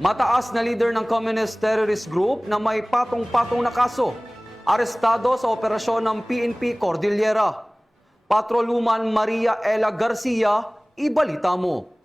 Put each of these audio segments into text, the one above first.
Mataas na leader ng Communist Terrorist Group na may patong-patong na kaso. Arestado sa operasyon ng PNP Cordillera. Patroluman Maria Ela Garcia, ibalita mo.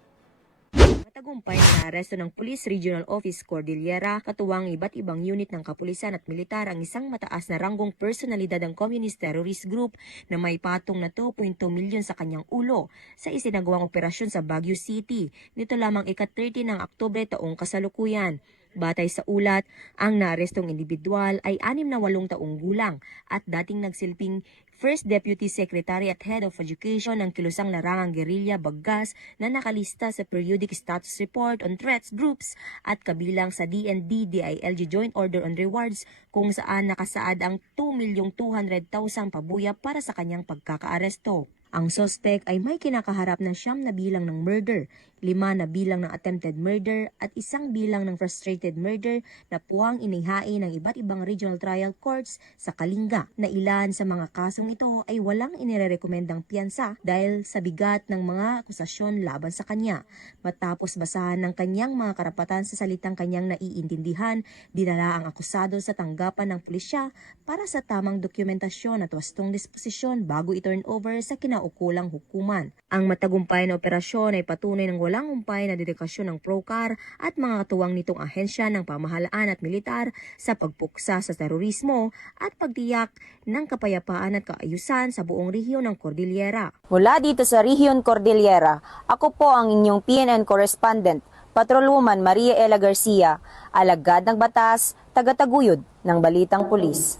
Matagumpay na aresto ng Police Regional Office Cordillera, katuwang iba't ibang unit ng kapulisan at militar ang isang mataas na ranggong personalidad ng Communist Terrorist Group na may patong na 2.2 milyon sa kanyang ulo sa isinagawang operasyon sa Baguio City. Nito lamang ika-30 ng Oktubre taong kasalukuyan. Batay sa ulat, ang naarestong individual ay 68 taong gulang at dating nagsilbing First Deputy Secretary at Head of Education ng Kilusang Larangang Guerrilla Baggas na nakalista sa Periodic Status Report on Threats Groups at kabilang sa DND-DILG Joint Order on Rewards kung saan nakasaad ang 2,200,000 pabuya para sa kanyang pagkakaaresto. Ang suspect ay may kinakaharap na 9 na bilang ng murder, 5 na bilang ng attempted murder at 1 bilang ng frustrated murder na puwang inihain ng iba't ibang regional trial courts sa Kalinga. Na ilan sa mga kasong ito ay walang inirekomendang piyansa dahil sa bigat ng mga akusasyon laban sa kanya. Matapos basahan ng kanyang mga karapatan sa salitang kanyang naiintindihan, dinala ang akusado sa tanggapan ng pulisya para sa tamang dokumentasyon at wastong disposisyon bago i-turn over sa kinaukulang hukuman. Ang matagumpay na operasyon ay patunay ng walang humpay na dedikasyon ng PROCAR at mga katuwang nitong ahensya ng pamahalaan at militar sa pagpuksa sa terorismo at pagtiyak ng kapayapaan at kaayusan sa buong rehiyon ng Cordillera. Mula dito sa Rehiyon Cordillera, ako po ang inyong PNN correspondent, Patrolwoman Maria Ela Garcia, alagad ng batas, tagataguyod ng Balitang Pulis.